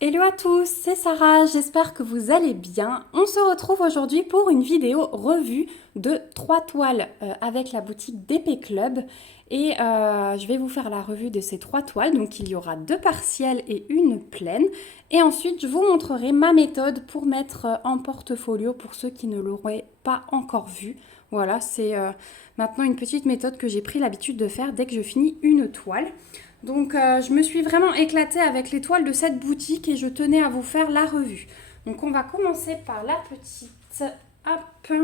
Hello à tous, c'est Sarah, j'espère que vous allez bien. On se retrouve aujourd'hui pour une vidéo revue de 3 toiles avec la boutique DP Club. Et je vais vous faire la revue de ces 3 toiles. Donc il y aura 2 partiels et une pleine. Et ensuite je vous montrerai ma méthode pour mettre en portfolio pour ceux qui ne l'auraient pas encore vu. Voilà, c'est maintenant une petite méthode que j'ai pris l'habitude de faire dès que je finis une toile. Donc je me suis vraiment éclatée avec les toiles de cette boutique et je tenais à vous faire la revue. Donc on va commencer par la petite. Hop,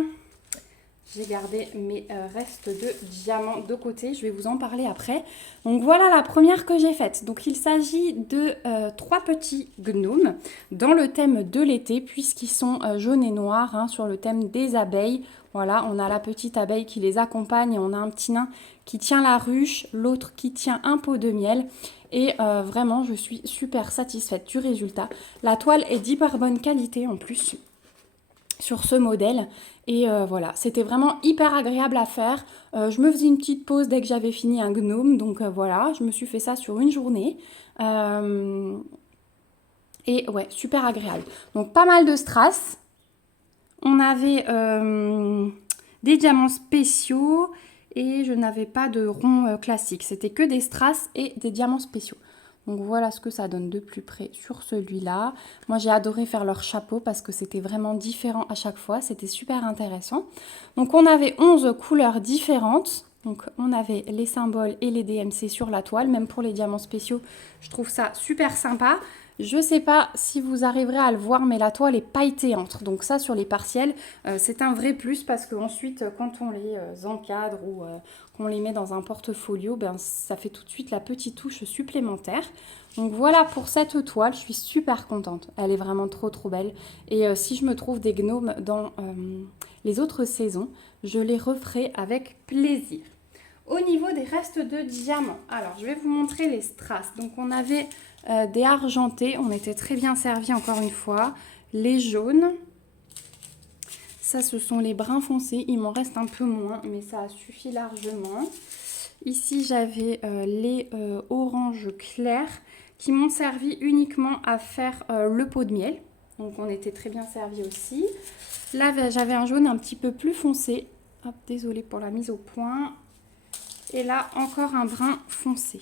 j'ai gardé mes restes de diamants de côté, je vais vous en parler après. Donc voilà la première que j'ai faite. Donc il s'agit de 3 petits gnomes dans le thème de l'été puisqu'ils sont jaunes et noirs hein, sur le thème des abeilles. Voilà, on a la petite abeille qui les accompagne et on a un petit nain qui tient la ruche, l'autre qui tient un pot de miel. Et vraiment, je suis super satisfaite du résultat. La toile est d'hyper bonne qualité en plus sur ce modèle. Et voilà, c'était vraiment hyper agréable à faire. Je me faisais une petite pause dès que j'avais fini un gnome. Donc voilà, je me suis fait ça sur une journée. Et ouais, super agréable. Donc pas mal de strass. On avait des diamants spéciaux et je n'avais pas de rond classique. C'était que des strass et des diamants spéciaux. Donc voilà ce que ça donne de plus près sur celui-là. Moi j'ai adoré faire leur chapeau parce que c'était vraiment différent à chaque fois. C'était super intéressant. Donc on avait 11 couleurs différentes. Donc on avait les symboles et les DMC sur la toile. Même pour les diamants spéciaux, je trouve ça super sympa. Je ne sais pas si vous arriverez à le voir, mais la toile est pailletéante. Donc ça, sur les partiels, c'est un vrai plus parce qu'ensuite, quand on les encadre ou qu'on les met dans un portfolio, ben, ça fait tout de suite la petite touche supplémentaire. Donc voilà pour cette toile, je suis super contente. Elle est vraiment trop trop belle. Et si je me trouve des gnomes dans les autres saisons, je les referai avec plaisir. Au niveau des restes de diamants, alors je vais vous montrer les strass. Donc on avait des argentés, on était très bien servis encore une fois. Les jaunes, ça ce sont les bruns foncés, il m'en reste un peu moins, mais ça suffit largement. Ici j'avais les oranges clairs qui m'ont servi uniquement à faire le pot de miel. Donc on était très bien servis aussi. Là j'avais un jaune un petit peu plus foncé. Hop, désolée pour la mise au point. Et là, encore un brun foncé.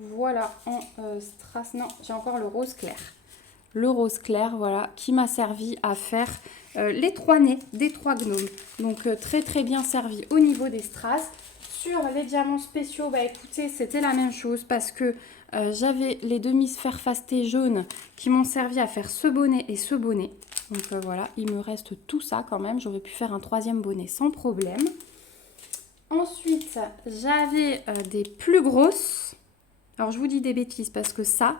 Voilà, en strass. Non, j'ai encore le rose clair. Le rose clair, voilà, qui m'a servi à faire les 3 nez des 3 gnomes. Donc, très très bien servi au niveau des strass. Sur les diamants spéciaux, bah écoutez, c'était la même chose parce que j'avais les demi-sphères fastés jaunes qui m'ont servi à faire ce bonnet et ce bonnet. Donc voilà, il me reste tout ça quand même. J'aurais pu faire un 3e bonnet sans problème. Ensuite, j'avais des plus grosses. Alors, je vous dis des bêtises parce que ça,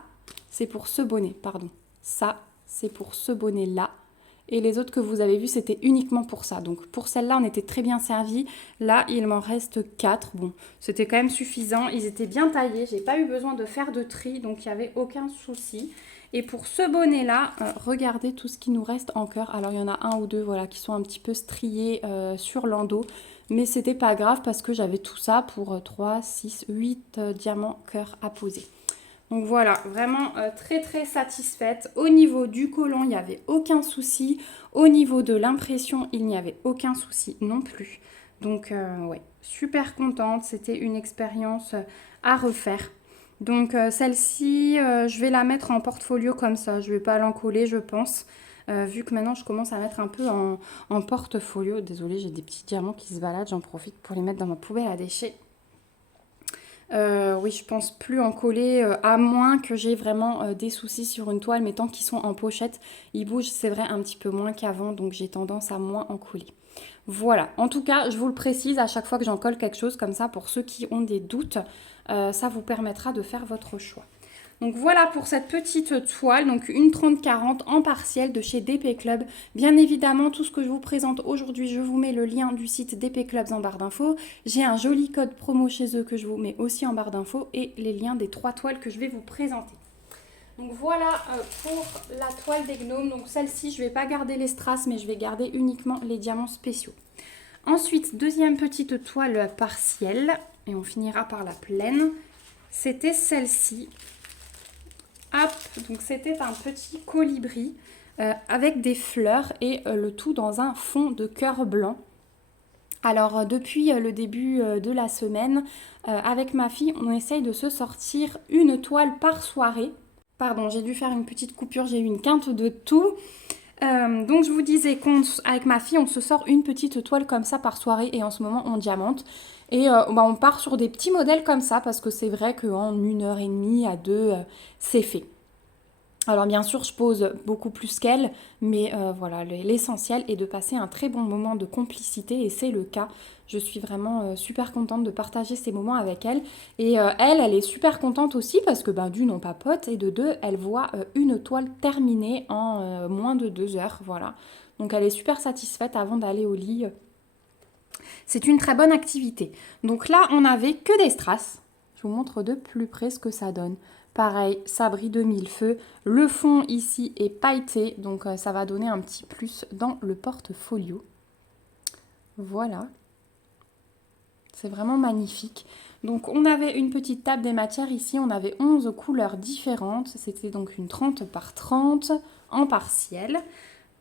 c'est pour ce bonnet, pardon. Ça, c'est pour ce bonnet-là. Et les autres que vous avez vus, c'était uniquement pour ça. Donc, pour celle-là, on était très bien servis. Là, il m'en reste 4. Bon, c'était quand même suffisant. Ils étaient bien taillés. J'ai pas eu besoin de faire de tri, donc il n'y avait aucun souci. Et pour ce bonnet-là, regardez tout ce qui nous reste en cœur. Alors, il y en a un ou deux voilà, qui sont un petit peu striés sur l'endos. Mais c'était pas grave parce que j'avais tout ça pour 3, 6, 8 diamants cœur à poser. Donc voilà, vraiment très très satisfaite. Au niveau du collant, il n'y avait aucun souci. Au niveau de l'impression, il n'y avait aucun souci non plus. Donc ouais, super contente. C'était une expérience à refaire. Donc celle-ci, je vais la mettre en portfolio comme ça. Je ne vais pas l'encoller, je pense. Vu que maintenant je commence à mettre un peu en portfolio. Désolée, j'ai des petits diamants qui se baladent. J'en profite pour les mettre dans ma poubelle à déchets. Oui, je pense plus en coller, à moins que j'ai vraiment des soucis sur une toile. Mais tant qu'ils sont en pochette, ils bougent, c'est vrai, un petit peu moins qu'avant. Donc j'ai tendance à moins en coller. Voilà, en tout cas, je vous le précise à chaque fois que j'en colle quelque chose comme ça, pour ceux qui ont des doutes, ça vous permettra de faire votre choix. Donc voilà pour cette petite toile, donc une 30-40 en partiel de chez DP Club. Bien évidemment, tout ce que je vous présente aujourd'hui, je vous mets le lien du site DP Clubs en barre d'infos. J'ai un joli code promo chez eux que je vous mets aussi en barre d'infos et les liens des 3 toiles que je vais vous présenter. Donc voilà pour la toile des gnomes. Donc celle-ci, je ne vais pas garder les strass, mais je vais garder uniquement les diamants spéciaux. Ensuite, deuxième petite toile partielle, et on finira par la pleine. C'était celle-ci. Hop, Donc c'était un petit colibri avec des fleurs et le tout dans un fond de cœur blanc. Alors depuis le début de la semaine, avec ma fille, on essaye de se sortir une toile par soirée. Pardon, j'ai dû faire une petite coupure, j'ai eu une quinte de tout. Donc je vous disais qu'avec ma fille, on se sort une petite toile comme ça par soirée et en ce moment on diamante. Et on part sur des petits modèles comme ça parce que c'est vrai qu'en 1 heure et demie à 2, c'est fait. Alors bien sûr, je pose beaucoup plus qu'elle, mais voilà, l'essentiel est de passer un très bon moment de complicité et c'est le cas. Je suis vraiment super contente de partager ces moments avec elle. Et elle est super contente aussi parce que d'une, on papote et de deux, elle voit une toile terminée en moins de 2 heures. Voilà. Donc elle est super satisfaite avant d'aller au lit. C'est une très bonne activité. Donc là, on n'avait que des strass. Je vous montre de plus près ce que ça donne. Pareil, ça brille de mille feux. Le fond ici est pailleté, donc ça va donner un petit plus dans le portfolio. Voilà. C'est vraiment magnifique. Donc on avait une petite table des matières ici. On avait 11 couleurs différentes. C'était donc une 30 par 30 en partiel.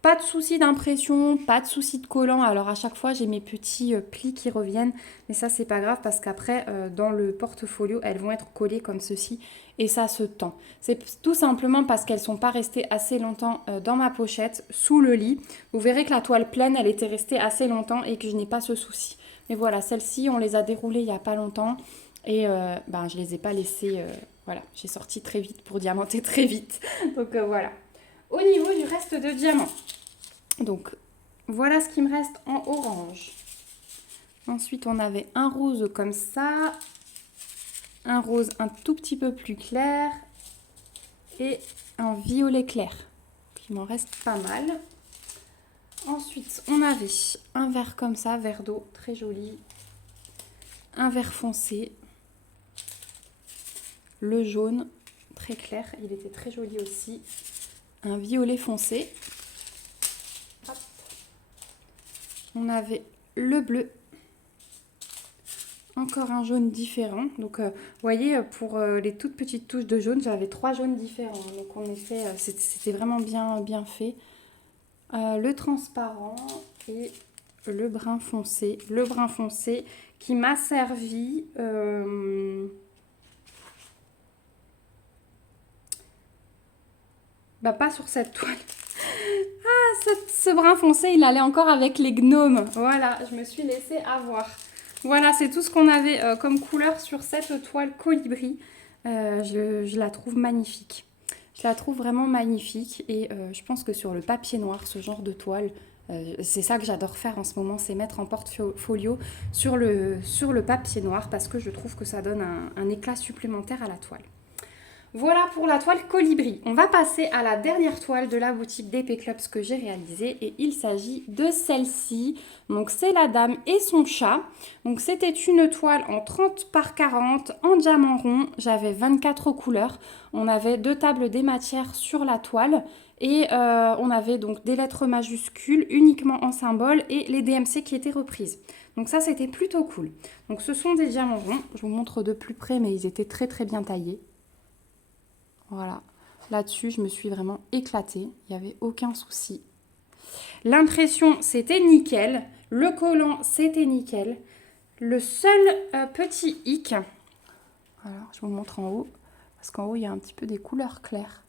Pas de souci d'impression, pas de souci de collant. Alors à chaque fois, j'ai mes petits plis qui reviennent. Mais ça, c'est pas grave parce qu'après, dans le portfolio, elles vont être collées comme ceci. Et ça se tend. C'est tout simplement parce qu'elles ne sont pas restées assez longtemps dans ma pochette, sous le lit. Vous verrez que la toile pleine, elle était restée assez longtemps et que je n'ai pas ce souci. Mais voilà, celles-ci, on les a déroulées il n'y a pas longtemps. Et je les ai pas laissées... voilà, j'ai sorti très vite pour diamanter très vite. Donc voilà. Au niveau du reste de diamants, donc voilà ce qui me reste en orange. Ensuite, on avait un rose comme ça, un rose un tout petit peu plus clair et un violet clair. Il m'en reste pas mal. Ensuite, on avait un vert comme ça, vert d'eau, très joli, un vert foncé, le jaune, très clair, il était très joli aussi. Un violet foncé. Hop. On avait le bleu. Encore un jaune différent. Donc, vous voyez, pour les toutes petites touches de jaune, j'avais 3 jaunes différents. Donc, en effet, c'était vraiment bien fait. Le transparent et le brun foncé. Le brun foncé qui m'a servi... pas sur cette toile. Ah, ce brun foncé, il allait encore avec les gnomes. Voilà, je me suis laissée avoir. Voilà, c'est tout ce qu'on avait comme couleur sur cette toile colibri. Je la trouve magnifique. Je la trouve vraiment magnifique. Et je pense que sur le papier noir, ce genre de toile, c'est ça que j'adore faire en ce moment, c'est mettre en portfolio sur le papier noir parce que je trouve que ça donne un éclat supplémentaire à la toile. Voilà pour la toile colibri. On va passer à la dernière toile de la boutique d'Épée Clubs que j'ai réalisée et il s'agit de celle-ci. Donc c'est la dame et son chat. Donc c'était une toile en 30 par 40 en diamant rond. J'avais 24 couleurs. On avait 2 tables des matières sur la toile et on avait donc des lettres majuscules uniquement en symbole et les DMC qui étaient reprises. Donc ça c'était plutôt cool. Donc ce sont des diamants ronds. Je vous montre de plus près mais ils étaient très bien taillés. Voilà, là-dessus, je me suis vraiment éclatée. Il n'y avait aucun souci. L'impression, c'était nickel. Le collant, c'était nickel. Le seul petit hic, alors je vous montre en haut, parce qu'en haut, il y a un petit peu des couleurs claires.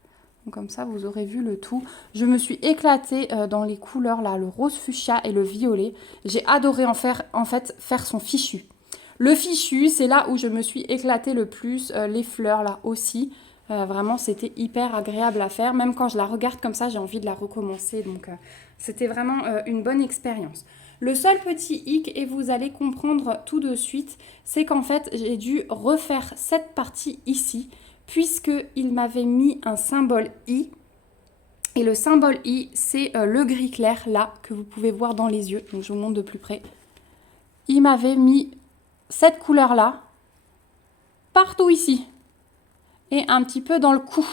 Donc comme ça, vous aurez vu le tout. Je me suis éclatée dans les couleurs, là, le rose fuchsia et le violet. J'ai adoré en fait faire son fichu. Le fichu, c'est là où je me suis éclatée le plus. Les fleurs, là, aussi. Vraiment, c'était hyper agréable à faire. Même quand je la regarde comme ça, j'ai envie de la recommencer. Donc, c'était vraiment une bonne expérience. Le seul petit hic, et vous allez comprendre tout de suite, c'est qu'en fait, j'ai dû refaire cette partie ici, puisqu'il m'avait mis un symbole I. Et le symbole I, c'est le gris clair, là, que vous pouvez voir dans les yeux. Donc, je vous montre de plus près. Il m'avait mis cette couleur-là partout ici. Et un petit peu dans le cou.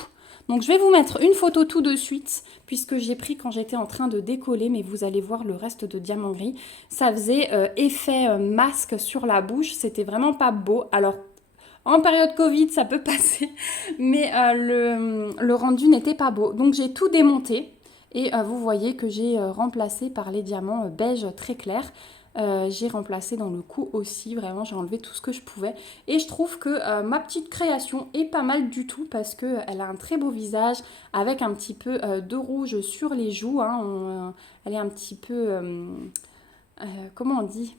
Donc je vais vous mettre une photo tout de suite puisque j'ai pris quand j'étais en train de décoller, mais vous allez voir le reste de diamant gris. Ça faisait effet masque sur la bouche, c'était vraiment pas beau. Alors En période Covid, ça peut passer, mais le rendu n'était pas beau. Donc j'ai tout démonté et vous voyez que j'ai remplacé par les diamants beige très clairs. J'ai remplacé dans le cou aussi, vraiment j'ai enlevé tout ce que je pouvais. Et je trouve que ma petite création est pas mal du tout parce qu'elle a un très beau visage avec un petit peu de rouge sur les joues. Hein. Elle est un petit peu, comment on dit?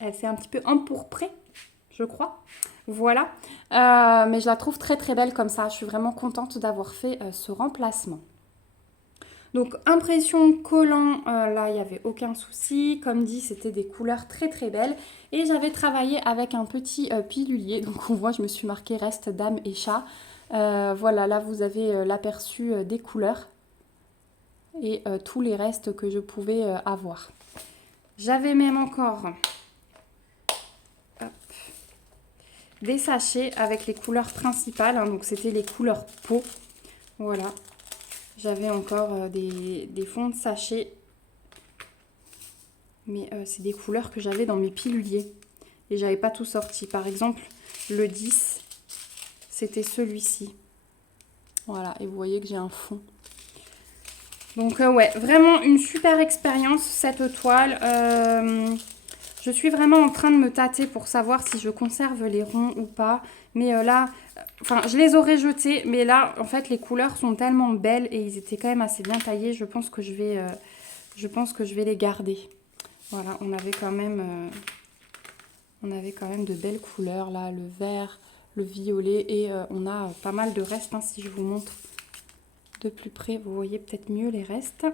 Elle s'est un petit peu empourprée, je crois. Voilà, mais je la trouve très très belle comme ça. Je suis vraiment contente d'avoir fait ce remplacement. Donc impression collant, là il n'y avait aucun souci. Comme dit, c'était des couleurs très très belles. Et j'avais travaillé avec un petit pilulier. Donc on voit, je me suis marqué reste dame et chat. Voilà, là vous avez l'aperçu des couleurs et tous les restes que je pouvais avoir. J'avais même encore des sachets avec les couleurs principales, hein, donc c'était les couleurs peau. Voilà, j'avais encore des fonds de sachets, mais c'est des couleurs que j'avais dans mes piluliers et j'avais pas tout sorti. Par exemple, le 10, c'était celui-ci. Voilà, et vous voyez que j'ai un fond. Donc ouais, vraiment une super expérience cette toile. Je suis vraiment en train de me tâter pour savoir si je conserve les ronds ou pas. Mais là, enfin, je les aurais jetés. Mais là, en fait, les couleurs sont tellement belles et ils étaient quand même assez bien taillés. Je pense que je vais les garder. Voilà, on avait quand même de belles couleurs là. Le vert, le violet et on a pas mal de restes. Hein, si je vous montre de plus près, vous voyez peut-être mieux les restes.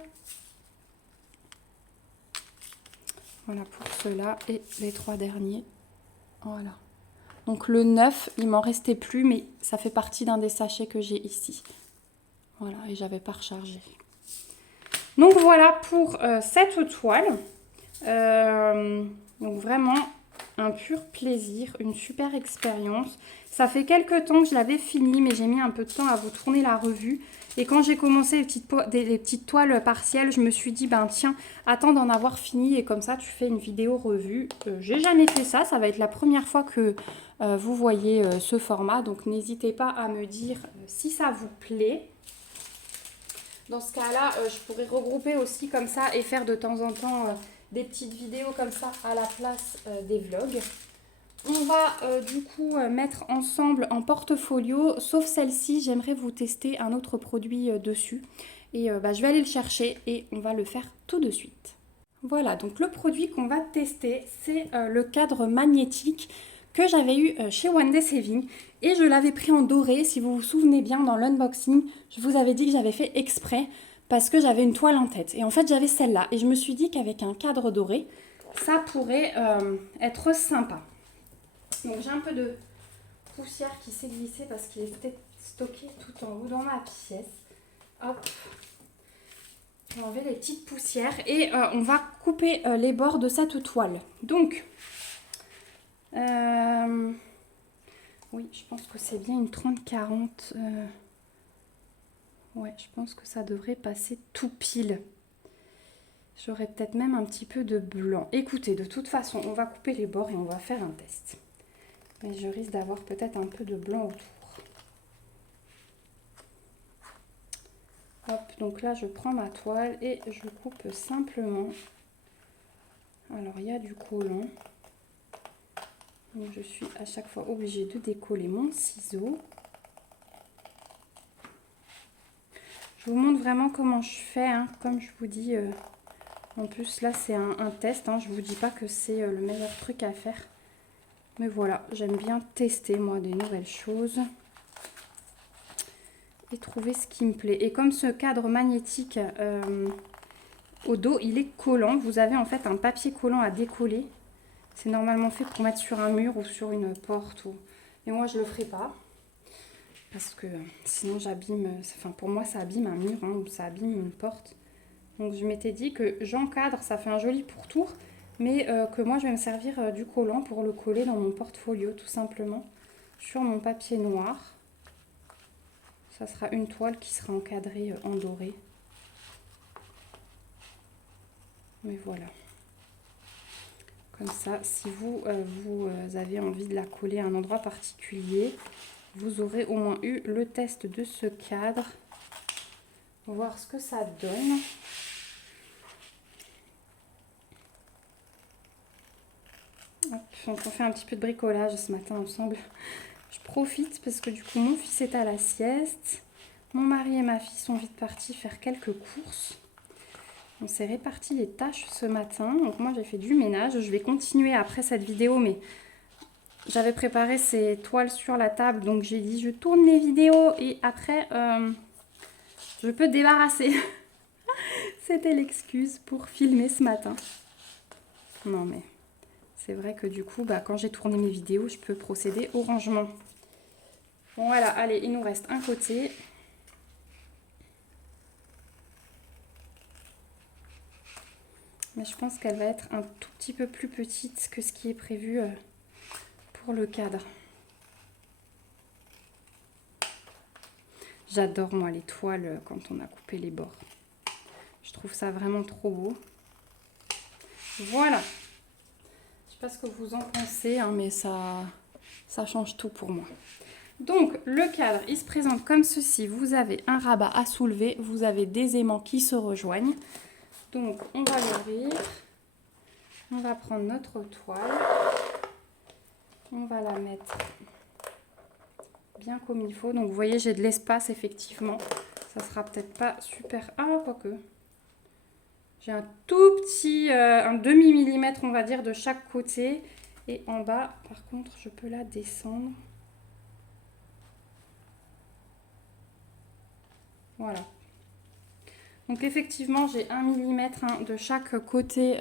Voilà pour ceux-là et les 3 derniers. Voilà. Donc le 9, il m'en restait plus, mais ça fait partie d'un des sachets que j'ai ici. Voilà, et j'avais pas rechargé. Donc voilà pour cette toile. Donc vraiment un pur plaisir, une super expérience. Ça fait quelques temps que je l'avais fini, mais j'ai mis un peu de temps à vous tourner la revue. Et quand j'ai commencé les petites toiles partielles, je me suis dit, ben tiens, attends d'en avoir fini et comme ça tu fais une vidéo revue. J'ai jamais fait ça, ça va être la première fois que vous voyez ce format. Donc n'hésitez pas à me dire si ça vous plaît. Dans ce cas-là, je pourrais regrouper aussi comme ça et faire de temps en temps des petites vidéos comme ça à la place des vlogs. On va du coup mettre ensemble en portfolio, sauf celle-ci, j'aimerais vous tester un autre produit dessus. Et je vais aller le chercher et on va le faire tout de suite. Voilà, donc le produit qu'on va tester, c'est le cadre magnétique que j'avais eu chez One Day Saving. Et je l'avais pris en doré, si vous vous souvenez bien dans l'unboxing, je vous avais dit que j'avais fait exprès parce que j'avais une toile en tête. Et en fait, j'avais celle-là. Et je me suis dit qu'avec un cadre doré, ça pourrait être sympa. Donc j'ai un peu de poussière qui s'est glissée parce qu'il était stocké tout en haut dans ma pièce. Hop, on va enlever les petites poussières et on va couper les bords de cette toile. Donc, oui, je pense que c'est bien une 30-40. Ouais, je pense que ça devrait passer tout pile. J'aurais peut-être même un petit peu de blanc. Écoutez, de toute façon, on va couper les bords et on va faire un test. Mais je risque d'avoir peut-être un peu de blanc autour. Hop, donc là, je prends ma toile et je coupe simplement. Alors, il y a du collant. Donc, je suis à chaque fois obligée de décoller mon ciseau. Je vous montre vraiment comment je fais. Hein. Comme je vous dis, en plus, là, c'est un test. Hein. Je ne vous dis pas que c'est le meilleur truc à faire. Mais voilà, j'aime bien tester, moi, des nouvelles choses. Et trouver ce qui me plaît. Et comme ce cadre magnétique au dos, il est collant. Vous avez en fait un papier collant à décoller. C'est normalement fait pour mettre sur un mur ou sur une porte. Et moi, je ne le ferai pas. Parce que sinon, j'abîme... Enfin, pour moi, ça abîme un mur, hein, ou ça abîme une porte. Donc, je m'étais dit que j'encadre, ça fait un joli pourtour. Mais que moi, je vais me servir du collant pour le coller dans mon portfolio, tout simplement. Sur mon papier noir. Ça sera une toile qui sera encadrée en doré. Mais voilà. Comme ça, si vous avez envie de la coller à un endroit particulier, vous aurez au moins eu le test de ce cadre. On va voir ce que ça donne. Hop, donc on fait un petit peu de bricolage ce matin ensemble. Je profite parce que du coup mon fils est à la sieste. Mon mari et ma fille sont vite partis faire quelques courses. On s'est réparti les tâches ce matin. Donc moi j'ai fait du ménage. Je vais continuer après cette vidéo, mais j'avais préparé ces toiles sur la table. Donc j'ai dit je tourne les vidéos et après je peux débarrasser. C'était l'excuse pour filmer ce matin. Non mais c'est vrai que du coup, quand j'ai tourné mes vidéos, je peux procéder au rangement. Bon voilà, allez, il nous reste un côté. Mais je pense qu'elle va être un tout petit peu plus petite que ce qui est prévu pour le cadre. J'adore moi les toiles quand on a coupé les bords. Je trouve ça vraiment trop beau. Voilà. Je sais pas ce que vous en pensez, hein, mais ça change tout pour moi. Donc le cadre, il se présente comme ceci. Vous avez un rabat à soulever, vous avez des aimants qui se rejoignent. Donc on va l'ouvrir. On va prendre notre toile. On va la mettre bien comme il faut. Donc vous voyez, j'ai de l'espace effectivement. Ça sera peut-être pas super... Ah, quoique. J'ai un tout petit, un demi-millimètre on va dire de chaque côté. Et en bas, par contre, je peux la descendre. Voilà. Donc effectivement, j'ai 1 mm de chaque côté,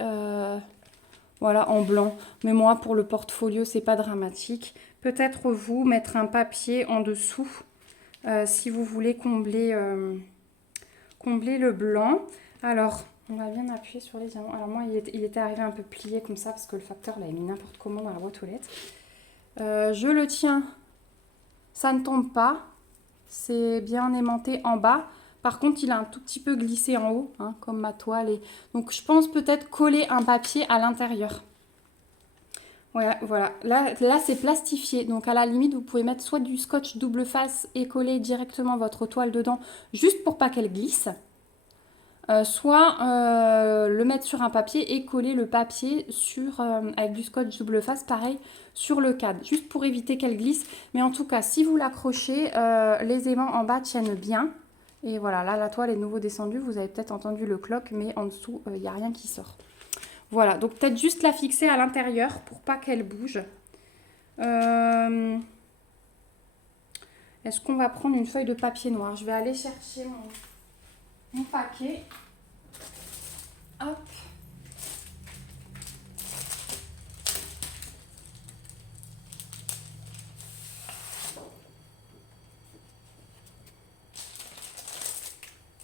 voilà, en blanc. Mais moi, pour le portfolio, c'est pas dramatique. Peut-être vous mettre un papier en dessous si vous voulez combler, combler le blanc. Alors, on va bien appuyer sur les diamants. Alors moi, il était arrivé un peu plié comme ça parce que le facteur l'avait mis n'importe comment dans la boîte aux lettres. Je le tiens, ça ne tombe pas. C'est bien aimanté en bas. Par contre, il a un tout petit peu glissé en haut, hein, comme ma toile. Et... donc, je pense peut-être coller un papier à l'intérieur. Ouais, voilà. Là c'est plastifié. Donc, à la limite, vous pouvez mettre soit du scotch double face et coller directement votre toile dedans, juste pour pas qu'elle glisse. Soit le mettre sur un papier et coller le papier sur, avec du scotch double face, pareil, sur le cadre, juste pour éviter qu'elle glisse. Mais en tout cas, si vous l'accrochez, les aimants en bas tiennent bien. Et voilà, là, la toile est de nouveau descendue. Vous avez peut-être entendu le cloc, mais en dessous, il n'y a rien qui sort. Voilà, donc peut-être juste la fixer à l'intérieur pour pas qu'elle bouge. Est-ce qu'on va prendre une feuille de papier noir? Je vais aller chercher mon paquet. Hop.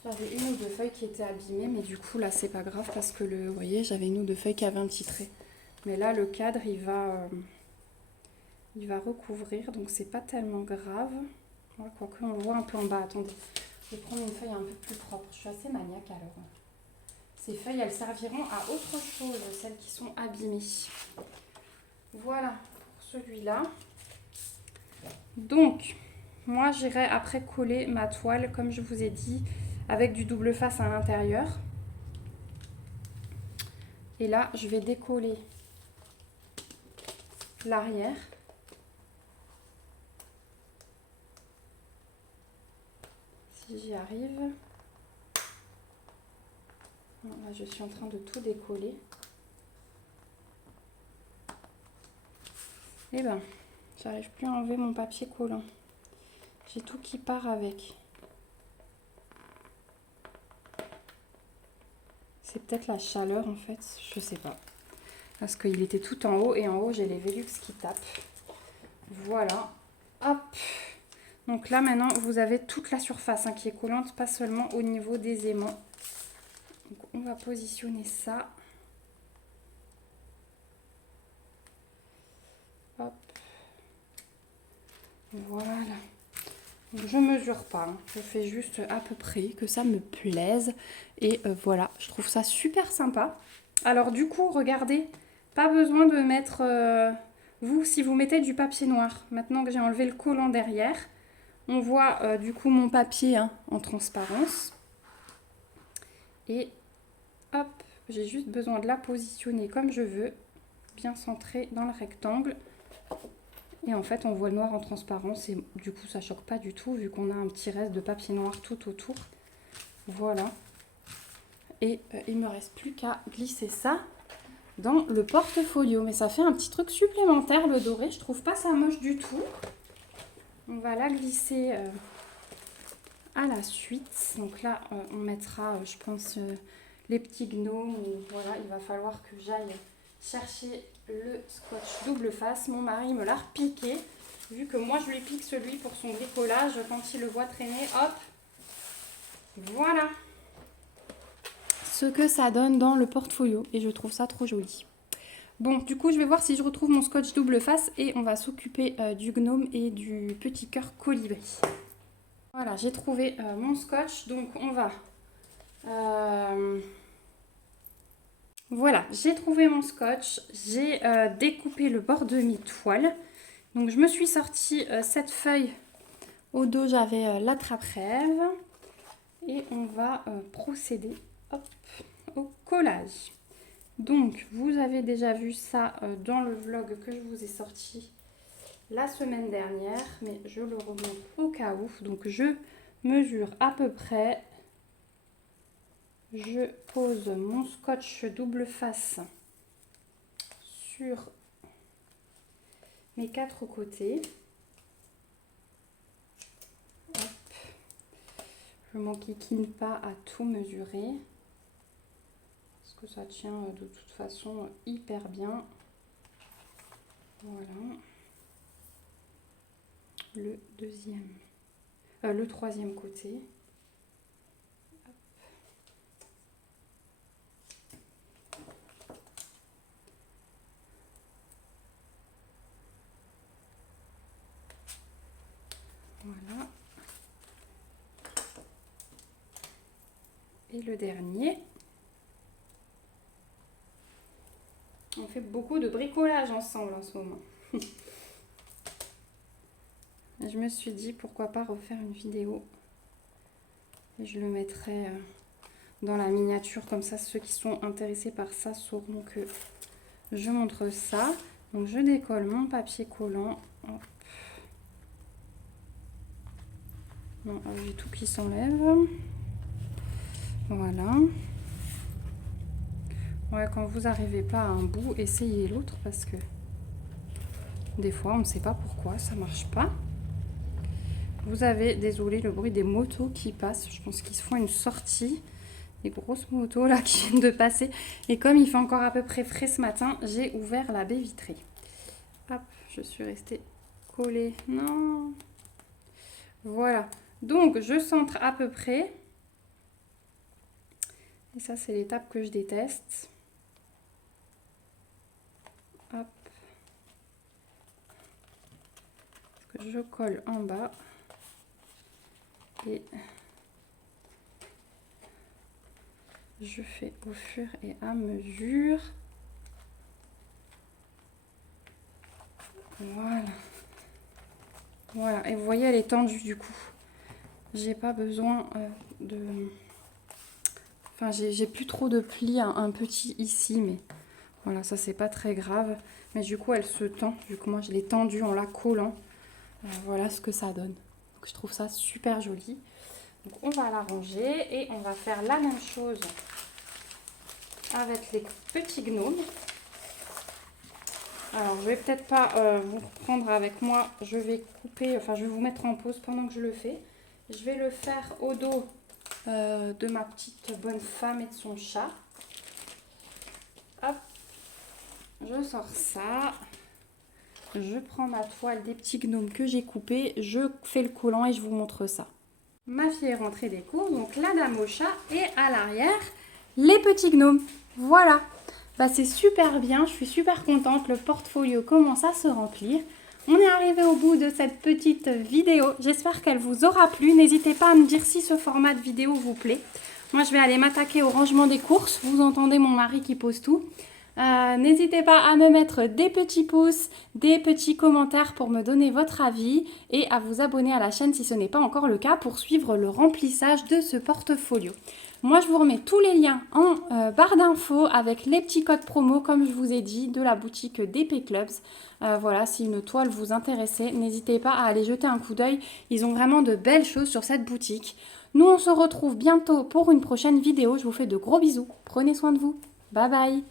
J'avais une ou deux feuilles qui étaient abîmées, mais du coup là c'est pas grave parce que vous voyez, j'avais une ou deux feuilles qui avaient un petit trait. Mais là le cadre il va recouvrir, donc c'est pas tellement grave. Voilà, quoique on le voit un peu en bas. Attendez, je vais prendre une feuille un peu plus propre. Je suis assez maniaque alors. Ces feuilles elles serviront à autre chose, celles qui sont abîmées. Voilà pour celui-là. Donc moi j'irai après coller ma toile comme je vous ai dit, avec du double face à l'intérieur. Et là, je vais décoller l'arrière. Si j'y arrive. Là, je suis en train de tout décoller. Et ben, j'arrive plus à enlever mon papier collant. J'ai tout qui part avec. C'est peut-être la chaleur en fait, je sais pas. Parce qu'il était tout en haut et en haut j'ai les Velux qui tapent. Voilà. Hop. Donc là maintenant vous avez toute la surface qui est collante, pas seulement au niveau des aimants. Donc on va positionner ça. Hop. Voilà. Donc, je mesure pas, je fais juste à peu près que ça me plaise. Et voilà, je trouve ça super sympa. Alors du coup, regardez, Pas besoin de mettre, vous, si vous mettez du papier noir, maintenant que j'ai enlevé le collant derrière, on voit du coup mon papier hein, en transparence. Et hop, j'ai juste besoin de la positionner comme je veux, bien centrée dans le rectangle. Et en fait, on voit le noir en transparence et du coup, ça choque pas du tout vu qu'on a un petit reste de papier noir tout autour. Voilà. Et il me reste plus qu'à glisser ça dans le porte-folio. Mais ça fait un petit truc supplémentaire, le doré. Je trouve pas ça moche du tout. On va la glisser à la suite. Donc là, on mettra, je pense, les petits gnomes. Voilà, il va falloir que j'aille chercher le scotch double face. Mon mari me l'a repiqué. Vu que moi, je lui pique celui pour son bricolage. Quand il le voit traîner, hop. Voilà ce que ça donne dans le portfolio. Et je trouve ça trop joli. Bon, du coup, je vais voir si je retrouve mon scotch double face. Et on va s'occuper du gnome et du petit cœur colibri. Voilà, j'ai trouvé mon scotch. Donc, on va... Voilà, j'ai trouvé mon scotch. J'ai découpé le bord de mi-toile. Donc, je me suis sorti cette feuille. Au dos, j'avais l'attrape-rêve. Et on va procéder hop, au collage. Donc, vous avez déjà vu ça dans le vlog que je vous ai sorti la semaine dernière. Mais je le remonte au cas où. Donc, je mesure à peu près. Je pose mon scotch double face sur mes 4 côtés. Hop. Je ne m'enquiquine pas à tout mesurer. Parce que ça tient de toute façon hyper bien. Voilà. Le troisième côté. Voilà. Et le dernier. On fait beaucoup de bricolage ensemble en ce moment. Je me suis dit pourquoi pas refaire une vidéo. Et je le mettrai dans la miniature. Comme ça, ceux qui sont intéressés par ça sauront que je montre ça. Donc je décolle mon papier collant. Hop. Non, j'ai tout qui s'enlève. Voilà. Ouais, quand vous n'arrivez pas à un bout, essayez l'autre parce que des fois, on ne sait pas pourquoi ça marche pas. Vous avez, désolé, le bruit des motos qui passent. Je pense qu'ils se font une sortie. Des grosses motos là qui viennent de passer. Et comme il fait encore à peu près frais ce matin, j'ai ouvert la baie vitrée. Hop, je suis restée collée. Non. Voilà. Donc, je centre à peu près. Et ça, c'est l'étape que je déteste. Hop. Je colle en bas. Et je fais au fur et à mesure. Voilà. Voilà. Et vous voyez, elle est tendue du coup. J'ai pas besoin de... Enfin, j'ai plus trop de plis, un petit ici, mais voilà, ça c'est pas très grave. Mais du coup, elle se tend. Du coup, moi, je l'ai tendue en la collant. Voilà ce que ça donne. Donc, je trouve ça super joli. Donc, on va la ranger et on va faire la même chose avec les petits gnomes. Alors, je vais peut-être pas vous reprendre avec moi. Je vais couper, enfin, je vais vous mettre en pause pendant que je le fais. Je vais le faire au dos de ma petite bonne femme et de son chat. Hop, je sors ça. Je prends ma toile des petits gnomes que j'ai coupés. Je fais le collant et je vous montre ça. Ma fille est rentrée des cours, donc la dame au chat et à l'arrière, les petits gnomes. Voilà. Bah, c'est super bien, je suis super contente. Le portfolio commence à se remplir. On est arrivé au bout de cette petite vidéo. J'espère qu'elle vous aura plu. N'hésitez pas à me dire si ce format de vidéo vous plaît. Moi, je vais aller m'attaquer au rangement des courses. Vous entendez mon mari qui pose tout. N'hésitez pas à me mettre des petits pouces, des petits commentaires pour me donner votre avis et à vous abonner à la chaîne si ce n'est pas encore le cas pour suivre le remplissage de ce portfolio. Moi, je vous remets tous les liens en barre d'infos avec les petits codes promo, comme je vous ai dit, de la boutique DP Clubs. Voilà, si une toile vous intéressait, n'hésitez pas à aller jeter un coup d'œil. Ils ont vraiment de belles choses sur cette boutique. Nous, on se retrouve bientôt pour une prochaine vidéo. Je vous fais de gros bisous. Prenez soin de vous. Bye bye.